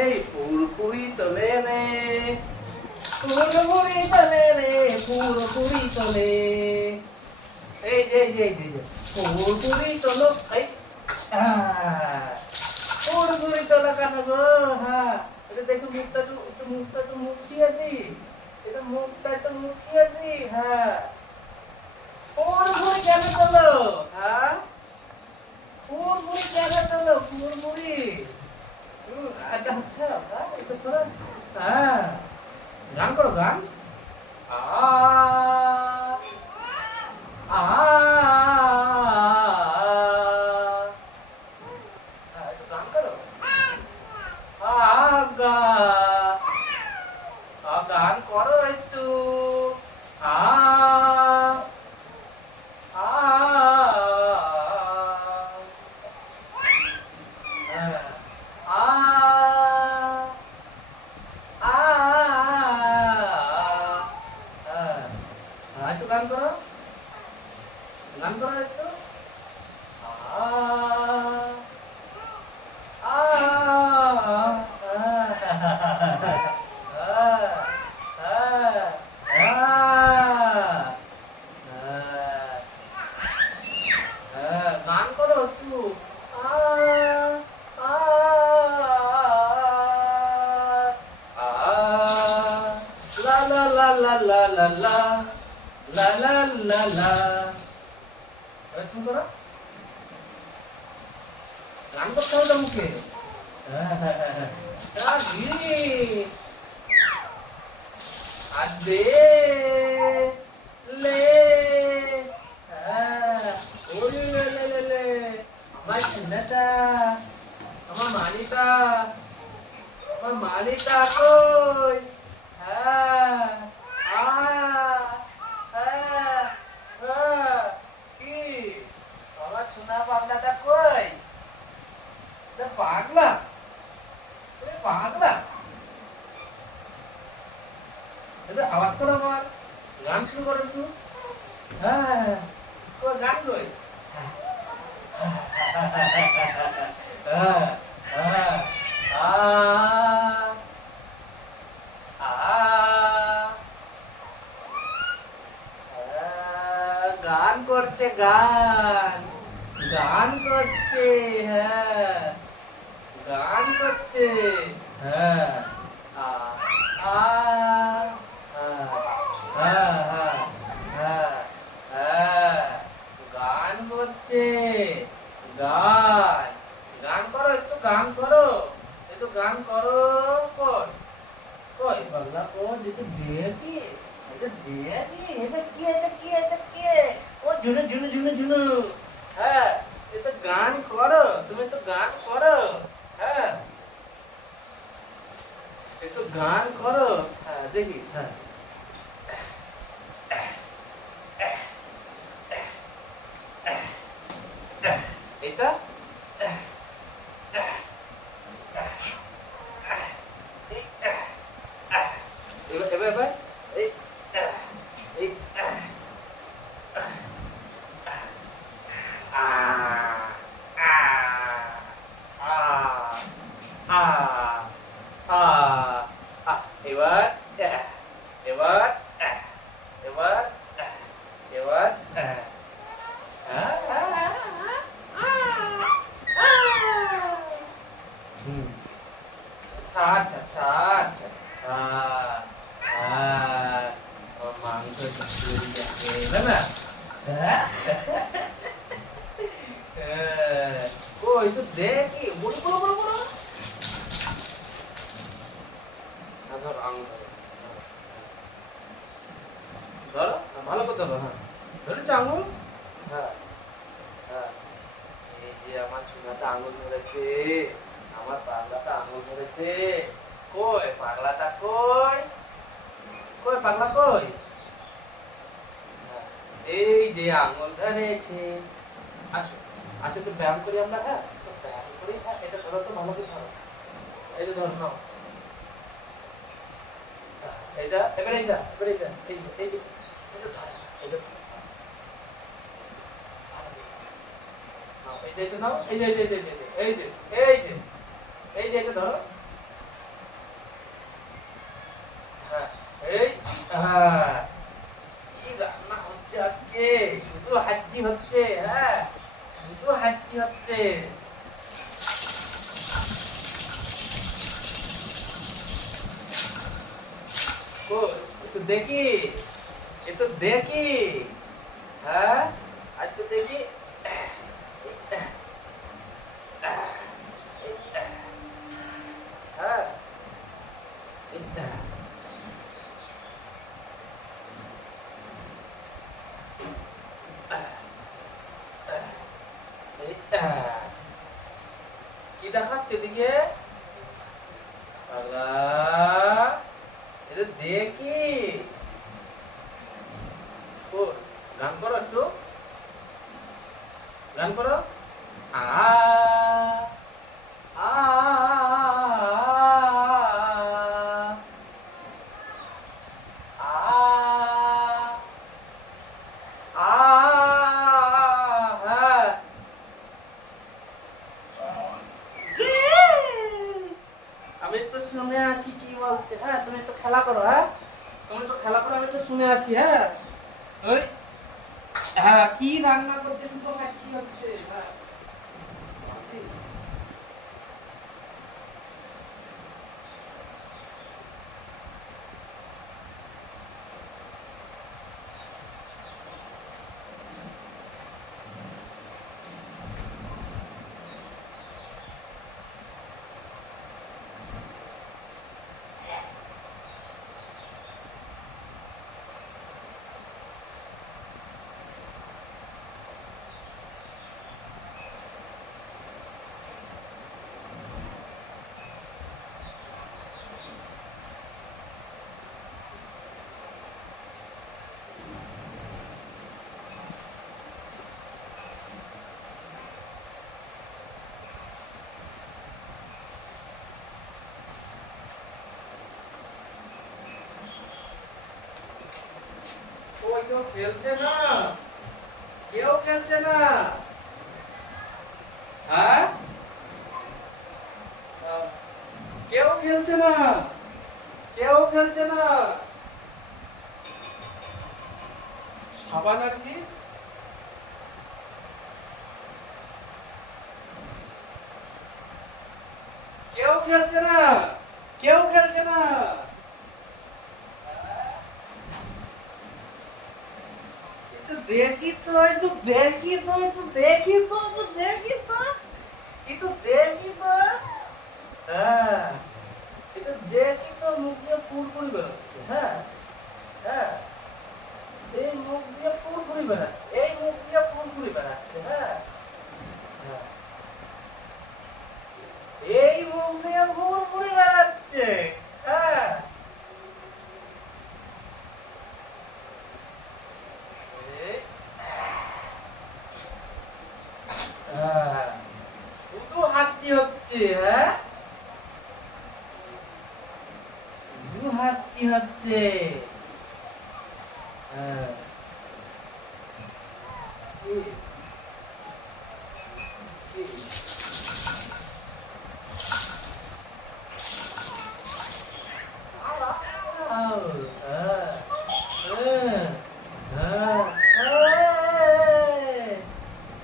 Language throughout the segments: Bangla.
এই পুরপুরি তোলে রে, পুরপুরি তোলে রে, পুরপুরি তোলে। এই যে পুরপুরি তোলো। এই পুরপুরি তোলা কেন গো? হ্যাঁ, এটা দেখো মুখটা একটু মুছিয়ে দি। এটা মুখটা একটু মুছিয়ে দি। হ্যাঁ, পুরপুরি কেন তোলো? হ্যাঁ, পুরপুরি কেন তোলো? পুরপুরি আচ্ছা আচ্ছা, হ্যাঁ একটু করো। হ্যাঁ, গান করো গান। আ আ একটু গান করো। আগা গান করো একটু। আ আ হ্যাঁ, আ আ হ্যাঁ, একটু গান করো, গান করো একটু। গান করো একটু। লা লা লা লা লা লা লা লা লা লা লা। তুমি করো, গান করতে হবে তো মুখে। আদে লে ওরে লে লে লে লে আমার ছেলেটা, আমার মানিটা কই? হ্যাঁ আ হ্যাঁ হ্যাঁ কি আমার সোনা পাগলাটা কই? পাগলা, পাগলা, আওয়াজ করো আমার, গান শুরু করো একটু। হ্যাঁ, গান কই? গান করছে, গান গান করছে। হ্যাঁ, গান করছে। হ্যাঁ আ আ হ্যাঁ হ্যাঁ হ্যাঁ হ্যাঁ, গান করছে। গান গান করো একটু, গান করো একটু, গান করো। কই কই পাগলা কই? একটু দেখি, একটু দেখি। এটা কি ও ঝুনু ঝুনু ঝুনু ঝুনু। হ্যাঁ, একটু গান করো, তুমি একটু গান করো। হ্যাঁ, একটু গান করো। হ্যাঁ দেখি। হ্যাঁ, এটা এবার এবার এবার এই এই আ আ আ আ আ আ এবার এবার এবার এবার হুম, আচ্ছা আচ্ছা। মাংস না না। হ্যাঁ, ওই তো দেখি বড় বড় বড় বড়। ধরো আঙুল ধরো, ধরো ভালো করে ধরো। হ্যাঁ, ধরেছো আঙুল? হ্যাঁ হ্যাঁ, এই যে আমার চুনাটা আঙুল ধরেছে, আমার পাগলাটা আঙুল ধরেছে। কই পাগলাটা কই? কই পাগলা কই? হ্যাঁ, এই যে আঙুল ধরেছে। আসো আসো, একটু ব্যায়াম করি আমরা। হ্যাঁ, একটু ব্যায়াম করি। হ্যাঁ, এটা ধরো তো, ভালো করে ধরো। এই যে ধরো, নাও। এটা এবার এইটা, এবার এইটা, এই যে এই যে ধরো, এই যে নাও, এই যে এটা নাও, এই যে এই যে এই যে এই যে এই যে এই যে এই যে এটা ধরো। আহ, কি রান্না হচ্ছে আজকে, শুধু হাঁচি হচ্ছে। হ্যাঁ, শুধু হাঁচি হচ্ছে। ও, একটু দেখি, একটু দেখি। হ্যাঁ, আর একটু দেখি। হ্যাঁ, কি দেখাচ্ছে এদিকে? আল্লাহ, এটা দেখি। ও, গান করো একটু, গান করো। আ আ আ হ্যাঁ। আমি একটু শুনে আসি কি বলছে। হ্যাঁ, তুমি একটু খেলা করো। হ্যাঁ, তুমি একটু খেলা করো, আমি একটু শুনে আসি। হ্যাঁ, ওই, হ্যাঁ, কি রান্না করতে শুধু কি হচ্ছে। হ্যাঁ, ওই কেউ খেলছে না, কেউ খেলছে না। হ্যাঁ, কেউ খেলছে না, কেউ খেলছে না। সাবান আর কি? কেউ খেলছে না, কেউ খেলছে না। একটু দেখি তো, একটু দেখি তো, একটু দেখি তো, একটু দেখি তো, একটু দেখি তো। হ্যাঁ, একটু দেখি তো, মুখ দিয়ে ফুরফুরি বেরোচ্ছে। হ্যাঁ, হ্যাঁ, এই মুখ দিয়ে ফুরফুরি বেরোচ্ছে, এই মুখ দিয়ে ফুরফুরি বেরোচ্ছে। হ্যাঁ, হ্যাঁ, এই মুখ দিয়ে ফুরফুরি বেরোচ্ছে। হ্যাঁ, এই, হ্যাঁ, শুধু হাঁচি হচ্ছে। হ্যাঁ, শুধু হাঁচি হচ্ছে। হ্যাঁ, কি, কি? আউ, হ্যাঁ, হ্যাঁ, হ্যাঁ, এই,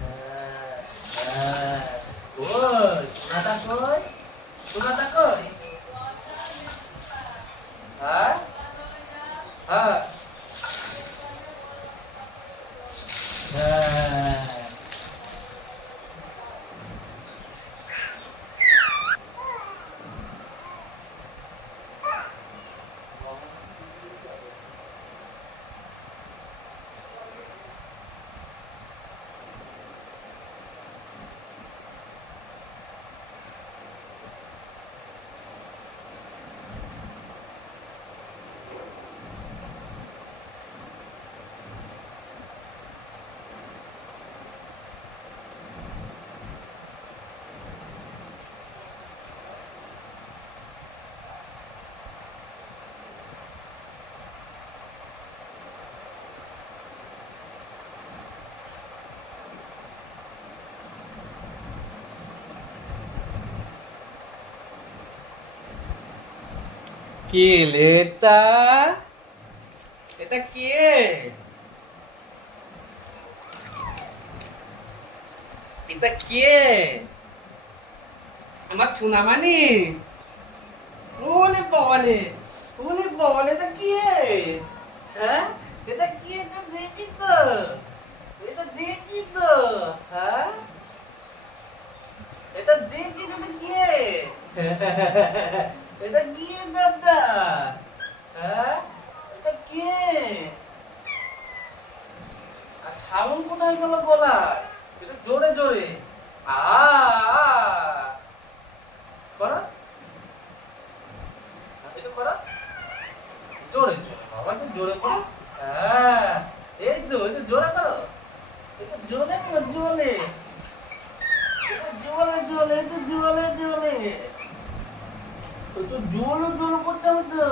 হ্যাঁ, হ্যাঁ। কই? সোনাটা কই? সোনাটা কই? হ্যাঁ, হ্যাঁ, হ্যাঁ। কি লেতা? এটা কে? এটা কে? আমার সোনামানি? ওরে বাবালে, ওরে বাবালে, এটা কে? হ্যাঁ, এটা কি? এটা দেখি তো, এটা দেখি তো। হ্যাঁ, এটা দেখি তো, এটা কে? এটা কি দাদা? হ্যাঁ, এটা কে? আর সাউন্ড কোথায় গেল গলায়? একটু জোরে জোরে আ আ। করো, একটু করো, জোরে জোরে বাবা, একটু জোরে করো। হ্যাঁ, এই তো, একটু জোরে করো, একটু জোরে করো, জোরে, একটু জোরে জোরে, একটু জোরে জোরে, একটু জোরে জোরে করতে হবে তো।